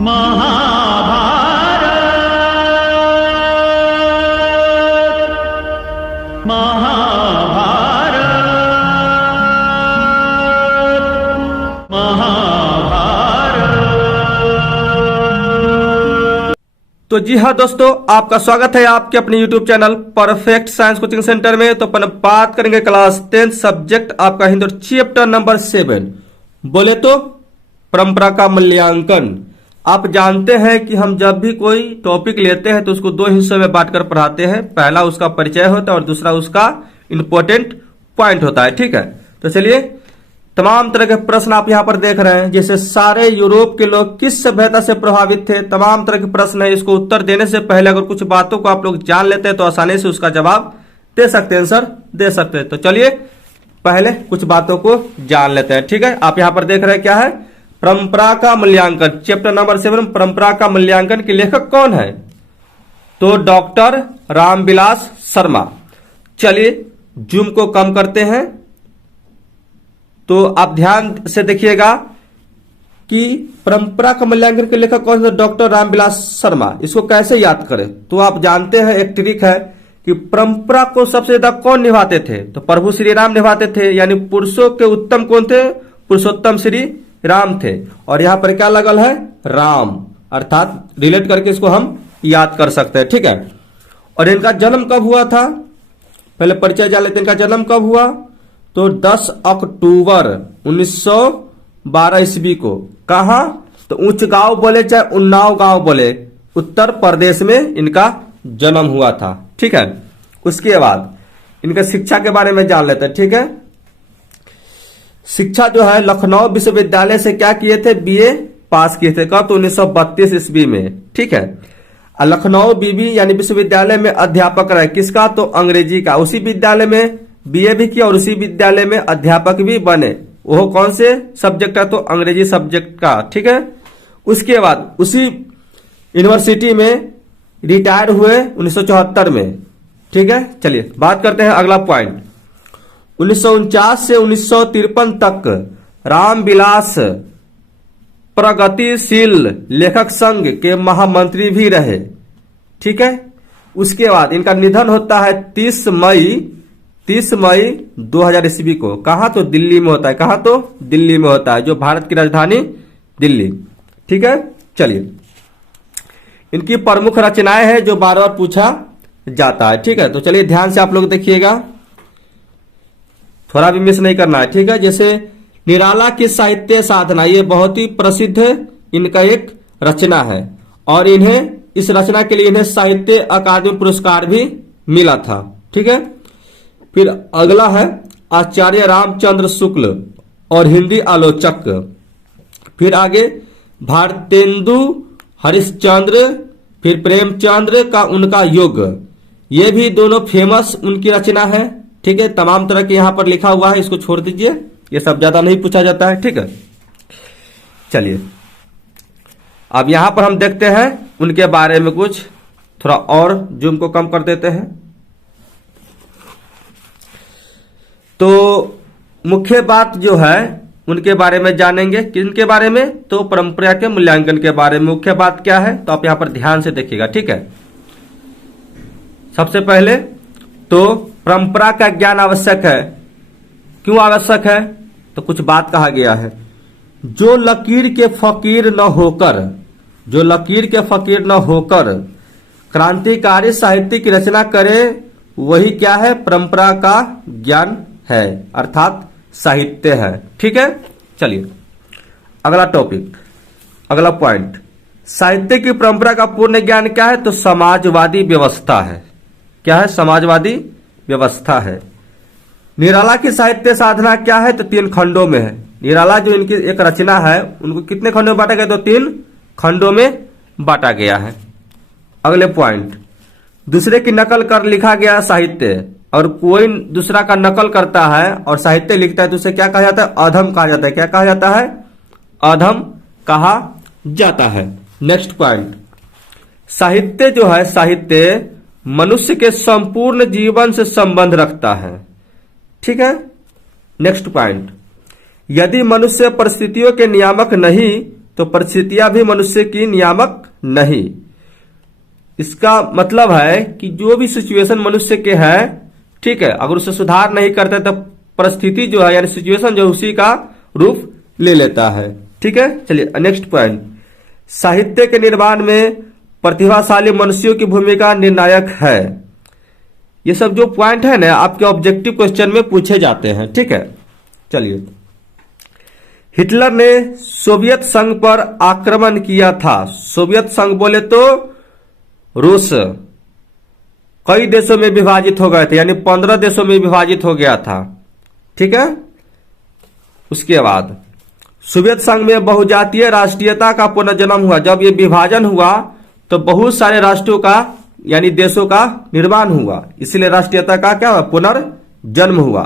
महाभारत महाभारत महाभारत। तो जी हाँ दोस्तों, आपका स्वागत है आपके अपने YouTube channel perfect science coaching centre में। तो अपन बात करेंगे क्लास 10 सब्जेक्ट आपका हिंदी चैप्टर नंबर 7, बोले तो परंपरा का मूल्यांकन। आप जानते हैं कि हम जब भी कोई टॉपिक लेते हैं तो उसको दो हिस्सों में बांटकर पढ़ाते हैं। पहला उसका परिचय होता है और दूसरा उसका इंपॉर्टेंट पॉइंट होता है। ठीक है, तो चलिए तमाम तरह के प्रश्न आप यहाँ पर देख रहे हैं। जैसे सारे यूरोप के लोग किस सभ्यता से प्रभावित थे, तमाम तरह के प्रश्न है। इसको उत्तर देने से पहले अगर कुछ बातों को आप लोग जान लेते हैं तो आसानी से उसका जवाब दे सकते हैं, आंसर दे सकते हैं। तो चलिए पहले कुछ बातों को जान लेते हैं। ठीक है, आप यहाँ पर देख रहे हैं क्या है, परंपरा का मूल्यांकन, चैप्टर नंबर 7 परंपरा का मूल्यांकन के लेखक कौन है? तो डॉक्टर रामविलास शर्मा। चलिए जूम को कम करते हैं तो आप ध्यान से देखिएगा कि परंपरा का मूल्यांकन के लेखक कौन है? डॉक्टर रामविलास शर्मा। इसको कैसे याद करें? तो आप जानते हैं एक ट्रिक है कि परंपरा को सबसे ज्यादा कौन निभाते थे? तो प्रभु श्री राम निभाते थे, यानी पुरुषों के उत्तम कौन थे? पुरुषोत्तम श्री राम थे। और यहां पर क्या लगल है? राम, अर्थात रिलेट करके इसको हम याद कर सकते हैं। ठीक है, और इनका जन्म कब हुआ था? पहले परिचय जान लेते हैं, इनका जन्म कब हुआ? तो 10 अक्टूबर 1912 ईस्वी को। कहा? तो ऊंच गांव बोले चाहे उन्नाव गांव बोले, उत्तर प्रदेश में इनका जन्म हुआ था। ठीक है, उसके बाद इनका शिक्षा के बारे में जान लेते हैं। ठीक है, शिक्षा जो है लखनऊ विश्वविद्यालय से क्या किए थे? बीए पास किए थे। कब? तो 1932 ईस्वी में। ठीक है, लखनऊ बीबी यानी विश्वविद्यालय में अध्यापक रहे। किसका? तो अंग्रेजी का। उसी विद्यालय में बीए भी किया और उसी विद्यालय में अध्यापक भी बने। वो कौन से सब्जेक्ट का? तो अंग्रेजी सब्जेक्ट का। ठीक है, उसके बाद उसी यूनिवर्सिटी में रिटायर हुए 1974 में। ठीक है, चलिए बात करते हैं अगला पॉइंट। 1949 से 1953 तक रामविलास प्रगतिशील लेखक संघ के महामंत्री भी रहे। ठीक है, उसके बाद इनका निधन होता है 30 मई 2000 ईस्वी को। कहा? तो दिल्ली में होता है। कहा? तो दिल्ली में होता है, जो भारत की राजधानी दिल्ली। ठीक है, चलिए इनकी प्रमुख रचनाएं हैं जो बार बार पूछा जाता है। ठीक है, तो चलिए ध्यान से आप लोग देखिएगा, थोड़ा भी मिस नहीं करना है। ठीक है, जैसे निराला की साहित्य साधना, ये बहुत ही प्रसिद्ध इनका एक रचना है और इन्हें इस रचना के लिए इन्हें साहित्य अकादमी पुरस्कार भी मिला था। ठीक है, फिर अगला है आचार्य रामचंद्र शुक्ल और हिंदी आलोचक। फिर आगे भारतेंदु हरिश्चंद्र, फिर प्रेमचंद्र का उनका युग, ये भी दोनों फेमस उनकी रचना है। ठीक है, तमाम तरह के यहां पर लिखा हुआ है, इसको छोड़ दीजिए, ये सब ज्यादा नहीं पूछा जाता है। ठीक है, चलिए अब यहां पर हम देखते हैं उनके बारे में कुछ, थोड़ा और जूम को कम कर देते हैं। तो मुख्य बात जो है उनके बारे में जानेंगे। किनके बारे में? तो परंपरा के मूल्यांकन के बारे में मुख्य बात क्या है, तो आप यहां पर ध्यान से देखिएगा। ठीक है, सबसे पहले तो परंपरा का ज्ञान आवश्यक है। क्यों आवश्यक है? तो कुछ बात कहा गया है, जो लकीर के फकीर न होकर क्रांतिकारी साहित्य की रचना करे, वही क्या है? परंपरा का ज्ञान है, अर्थात साहित्य है। ठीक है, चलिए अगला टॉपिक, अगला पॉइंट, साहित्य की परंपरा का पूर्ण ज्ञान क्या है? तो समाजवादी व्यवस्था है। क्या है? समाजवादी व्यवस्था है। निराला की साहित्य साधना क्या है? तो 3 खंडों में है। निराला जो इनकी एक रचना है उनको कितने खंडों में बांटा गया? तो 3 खंडों में बांटा गया है। अगले पॉइंट, दूसरे की नकल कर लिखा गया साहित्य, और कोई दूसरा का नकल करता है और साहित्य लिखता है तो उसे क्या कहा जाता है? अधम कहा जाता है। क्या कहा जाता है? अधम कहा जाता है। नेक्स्ट पॉइंट, साहित्य जो है, साहित्य मनुष्य के संपूर्ण जीवन से संबंध रखता है। ठीक है, नेक्स्ट पॉइंट, यदि मनुष्य परिस्थितियों के नियामक नहीं तो परिस्थितियां भी मनुष्य की नियामक नहीं। इसका मतलब है कि जो भी सिचुएशन मनुष्य के है, ठीक है, अगर उसे सुधार नहीं करते तो परिस्थिति जो है यानी सिचुएशन जो उसी का रूप ले लेता है। ठीक है, चलिए नेक्स्ट पॉइंट, साहित्य के निर्माण में प्रतिभाशाली मनुष्यों की भूमिका निर्णायक है। ये सब जो पॉइंट है ना आपके ऑब्जेक्टिव क्वेश्चन में पूछे जाते हैं। ठीक है, चलिए, हिटलर ने सोवियत संघ पर आक्रमण किया था। सोवियत संघ बोले तो रूस कई देशों में विभाजित हो गए थे, यानी 15 देशों में विभाजित हो गया था। ठीक है, उसके बाद सोवियत संघ में बहुजातीय राष्ट्रीयता का पुनर्जन्म हुआ। जब ये विभाजन हुआ तो बहुत सारे राष्ट्रों का यानी देशों का निर्माण हुआ, इसलिए राष्ट्रीयता का क्या हुआ, पुनर्जन्म हुआ,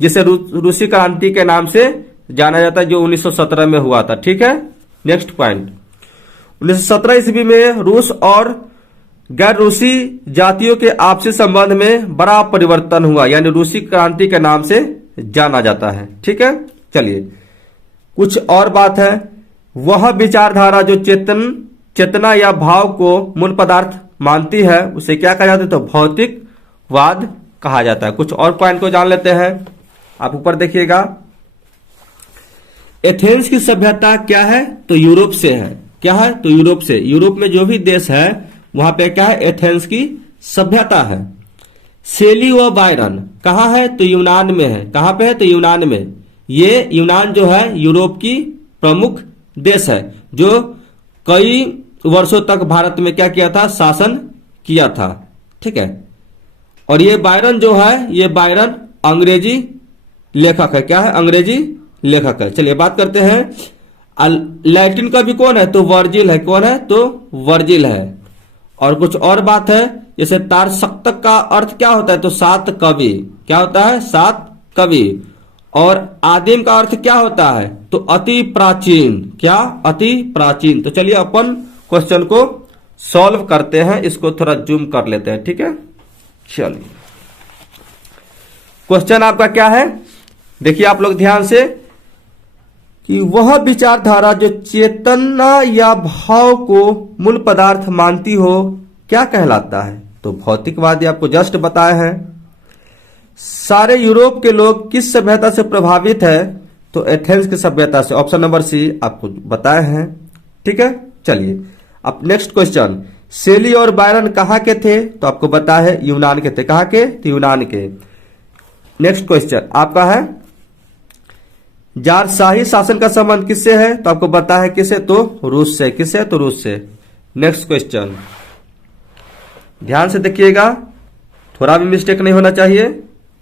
जिसे रूसी क्रांति के नाम से जाना जाता है, जो 1917 में हुआ था। ठीक है, नेक्स्ट पॉइंट, 1917 ईस्वी में रूस और गैर रूसी जातियों के आपसी संबंध में बड़ा परिवर्तन हुआ, यानी रूसी क्रांति के नाम से जाना जाता है। ठीक है, चलिए कुछ और बात है, वह विचारधारा जो चेतना या भाव को मूल पदार्थ मानती है उसे क्या कहा जाता है, तो भौतिकवाद कहा जाता है। कुछ और पॉइंट को जान लेते हैं। आप ऊपर देखिएगा, एथेंस की सभ्यता क्या है, तो यूरोप से है। क्या है, तो यूरोप से। यूरोप में जो भी देश है वहां पे क्या है, एथेंस की सभ्यता है। शेली व बायरन कहाँ है, तो यूनान में है। कहां पे है, तो यूनान में। ये यूनान जो है यूरोप की प्रमुख देश है, जो कई वर्षों तक भारत में क्या किया था, शासन किया था। ठीक है, और ये बायरन जो है, ये बायरन अंग्रेजी लेखक है। क्या है, अंग्रेजी लेखक है। चलिए बात करते हैं लैटिन का भी कौन है, तो वर्जिल है। कौन है, तो वर्जिल है। और कुछ और बात है, जैसे तारसप्तक का अर्थ क्या होता है, तो 7 कवि। क्या होता है, 7 कवि। और आदिम का अर्थ क्या होता है, तो अति प्राचीन। क्या, अति प्राचीन। तो चलिए अपन क्वेश्चन को सॉल्व करते हैं, इसको थोड़ा जूम कर लेते हैं। ठीक है, चलिए क्वेश्चन आपका क्या है, देखिए आप लोग ध्यान से, कि वह विचारधारा जो चेतना या भाव को मूल पदार्थ मानती हो क्या कहलाता है, तो भौतिकवादी। आपको जस्ट बताया है। सारे यूरोप के लोग किस सभ्यता से प्रभावित है, तो एथेंस की सभ्यता से। ऑप्शन नंबर सी आपको बताए हैं। ठीक है, चलिए अब नेक्स्ट क्वेश्चन, शेली और बायरन कहाँ के थे, तो आपको बताया है यूनान के थे। कहाँ के, तो यूनान के। नेक्स्ट क्वेश्चन आपका है, जारशाही शासन का संबंध किससे है, तो आपको बताया है किसे, तो रूस से। किसे, तो रूस से। नेक्स्ट क्वेश्चन ध्यान से देखिएगा, थोड़ा भी मिस्टेक नहीं होना चाहिए।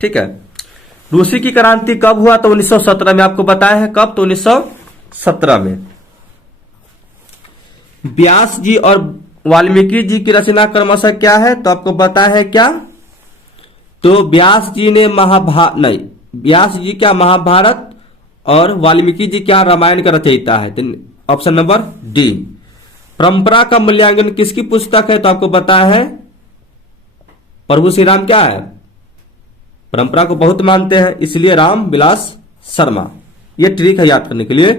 ठीक है, रूसी की क्रांति कब हुआ, तो 1917 में। आपको बताया है कब, तो 1917 में। व्यास जी और वाल्मीकि जी की रचना क्रमशः क्या है, तो आपको बताया है क्या, तो व्यास जी ने व्यास जी क्या महाभारत और वाल्मीकि जी क्या रामायण का रचयिता है। तो ऑप्शन नंबर डी। परंपरा का मूल्यांकन किसकी पुस्तक है, तो आपको बताया है प्रभु श्री राम क्या है, परंपरा को बहुत मानते हैं, इसलिए राम विलास शर्मा। ये ट्रिक है याद करने के लिए।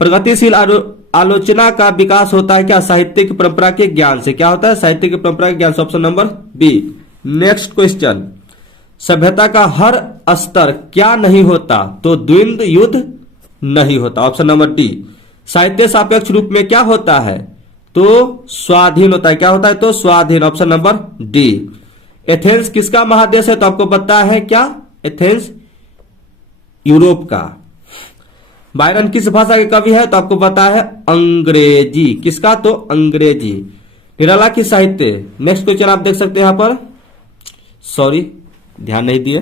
प्रगतिशील आलोचना का विकास होता है क्या, साहित्य की परंपरा के ज्ञान से। क्या होता है, साहित्य की परंपरा के ज्ञान से। Option number B. Next question, सभ्यता का हर स्तर क्या नहीं होता, तो द्वंद्व युद्ध नहीं होता। Option number D. साहित्य सापेक्ष रूप में क्या होता है, तो स्वाधीन होता है। क्या होता है, तो स्वाधीन। Option number D. एथेंस किसका महादेश है, तो आपको पता है क्या, एथेंस यूरोप का। बायरन किस भाषा के कवि है, तो आपको पता है अंग्रेजी। किसका, तो अंग्रेजी। निराला की साहित्य। नेक्स्ट क्वेश्चन आप देख सकते हैं यहां पर, सॉरी ध्यान नहीं दिए।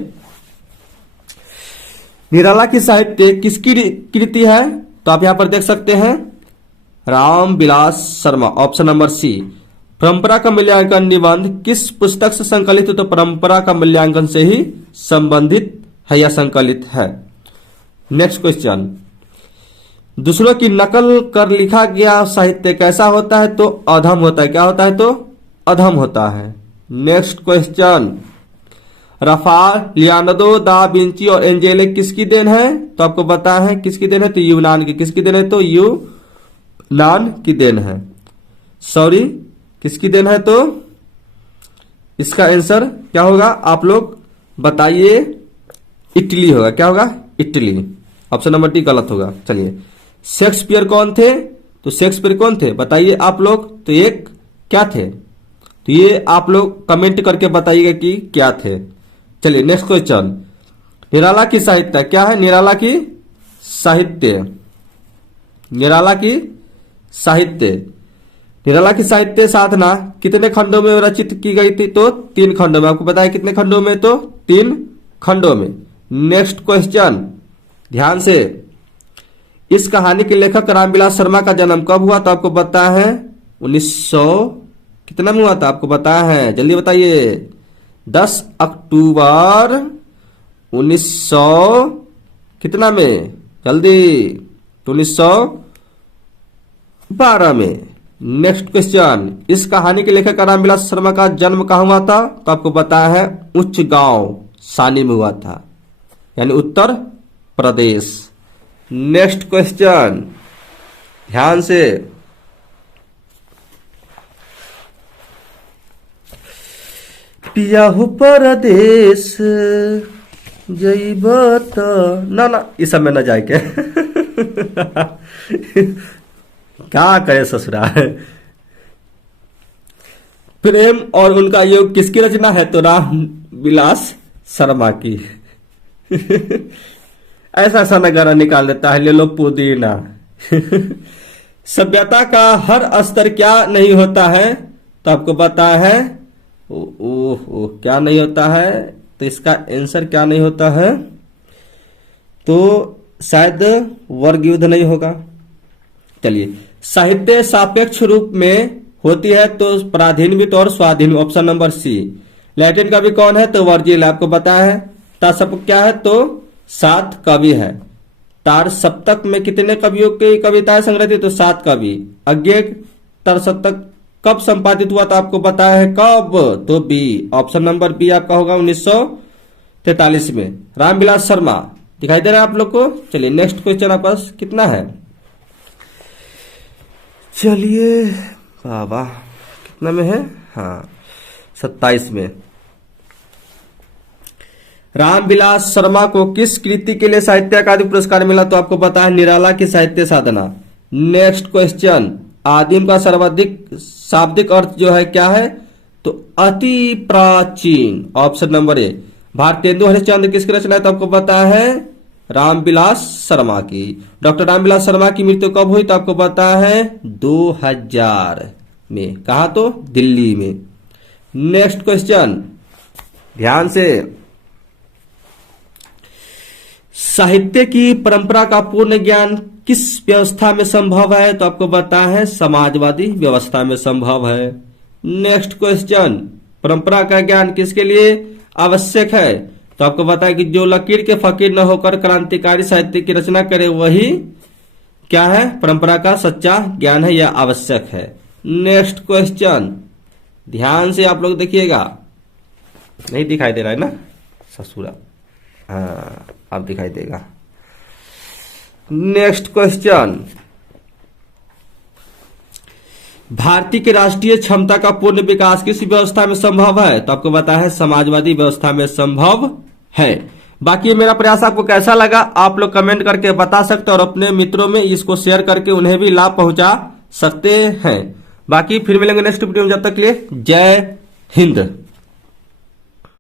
निराला की साहित्य किसकी कृति है, तो आप यहां पर देख सकते हैं Ram Vilas Sharma. Option number C. परंपरा का मूल्यांकन निबंध किस पुस्तक से संकलित है, तो परंपरा का मूल्यांकन से ही संबंधित है या संकलित है। नेक्स्ट क्वेश्चन, दूसरों की नकल कर लिखा गया साहित्य कैसा होता है, तो अधम होता है। क्या होता है, तो अधम होता है। Next question, Rafale, Leonardo da Vinci और एंजेले किसकी देन है, तो आपको बताया है किसकी देन है, तो यूनान की। किसकी देन है, तो नान की देन है। सॉरी, किसकी देन है? तो इसका आंसर क्या होगा आप लोग बताइए। इटली होगा। क्या होगा? इटली। ऑप्शन नंबर डी गलत होगा। चलिए, शेक्सपियर कौन थे? तो शेक्सपियर कौन थे बताइए आप लोग। तो एक क्या थे? तो ये आप लोग कमेंट करके बताइएगा कि क्या थे। चलिए नेक्स्ट क्वेश्चन। निराला की साहित्य क्या है? निराला की साहित्य, निराला की साहित्य, निराला की साहित्य साधना कितने खंडों में रचित की गई थी? तो 3 खंडों में। आपको बताया कितने खंडों में? तो 3 खंडों में। नेक्स्ट क्वेश्चन, ध्यान से। इस कहानी के लेखक रामविलास शर्मा का जन्म कब हुआ? तो आपको बताया है 1900 कितना में हुआ था? आपको बताया है, जल्दी बताइए। 10 अक्टूबर 1900 कितना में? जल्दी। तो 1912 में। नेक्स्ट क्वेश्चन, इस कहानी के लेखक रामविलास शर्मा का जन्म कहाँ हुआ था? तो आपको बताया है उच्च गांव सानी में हुआ था, यानी उत्तर प्रदेश। नेक्स्ट क्वेश्चन, ध्यान से। पिया हो परदेश जइब त ना इस समय न जाए के क्या करे ससुरा। प्रेम और उनका योग किसकी रचना है? तो रामविलास शर्मा की। ऐसा ऐसा नगारा निकाल देता है, ले लो पुदीना। सभ्यता का हर स्तर क्या नहीं होता है? तो आपको पता है ओह क्या नहीं होता है? तो इसका आंसर क्या नहीं होता है? तो शायद वर्ग युद्ध नहीं होगा। चलिए, साहित्य सापेक्ष रूप में होती है तो पराधीनवित और स्वाधीन। ऑप्शन नंबर सी। लैटिन कवि कौन है? तो वर्जिल। आपको बताया है। तासप क्या है? तो 7 कवि है। तार सप्तक में कितने कवियों की कविताएं संग्रहित है? तो 7 कवि। अज्ञे तार सप्तक कब संपादित हुआ? तो आपको बताया है कब? तो बी। ऑप्शन नंबर बी आपका होगा 1943 में। रामविलास शर्मा दिखाई दे रहा है आप लोग को। चलिए नेक्स्ट क्वेश्चन आपके पास कितना है? चलिए बाबा कितना में है? हाँ 27 में। रामविलास शर्मा को किस कृति के लिए साहित्य अकादमी पुरस्कार मिला? तो आपको पता है निराला की साहित्य साधना। नेक्स्ट क्वेश्चन, आदिम का सर्वाधिक शाब्दिक अर्थ जो है क्या है? तो अति प्राचीन। Option number A. Bharatendu Harishchandra किसकी रचना है? तो आपको पता है रामविलास शर्मा की। डॉक्टर रामविलास शर्मा की मृत्यु कब हुई? तो आपको पता है 2000 में। कहा? तो दिल्ली में। नेक्स्ट क्वेश्चन, ध्यान से। साहित्य की परंपरा का पूर्ण ज्ञान किस व्यवस्था में संभव है? तो आपको पता है समाजवादी व्यवस्था में संभव है। नेक्स्ट क्वेश्चन, परंपरा का ज्ञान किसके लिए आवश्यक है? तो आपको पता है कि जो लकीर के फकीर न होकर क्रांतिकारी साहित्य की रचना करे वही क्या है? परंपरा का सच्चा ज्ञान है या आवश्यक है। नेक्स्ट क्वेश्चन, ध्यान से आप लोग देखिएगा। नहीं दिखाई दे रहा है ना ससुरा? हाँ अब दिखाई देगा। नेक्स्ट क्वेश्चन, भारतीय की राष्ट्रीय क्षमता का पूर्ण विकास किस व्यवस्था में संभव है? तो आपको पता है समाजवादी व्यवस्था में संभव है। बाकी मेरा प्रयास आपको कैसा लगा आप लोग कमेंट करके बता सकते हैं और अपने मित्रों में इसको शेयर करके उन्हें भी लाभ पहुंचा सकते हैं। बाकी फिर मिलेंगे नेक्स्ट वीडियो में, जब तक के लिए जय हिंद।